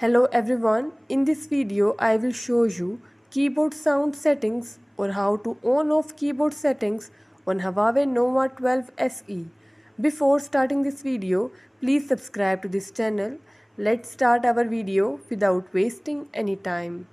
Hello everyone, in this video I will show you keyboard sound settings or how to on off keyboard settings on Huawei Nova 12 SE. Before starting this video, please subscribe to this channel. Let's start our video without wasting any time.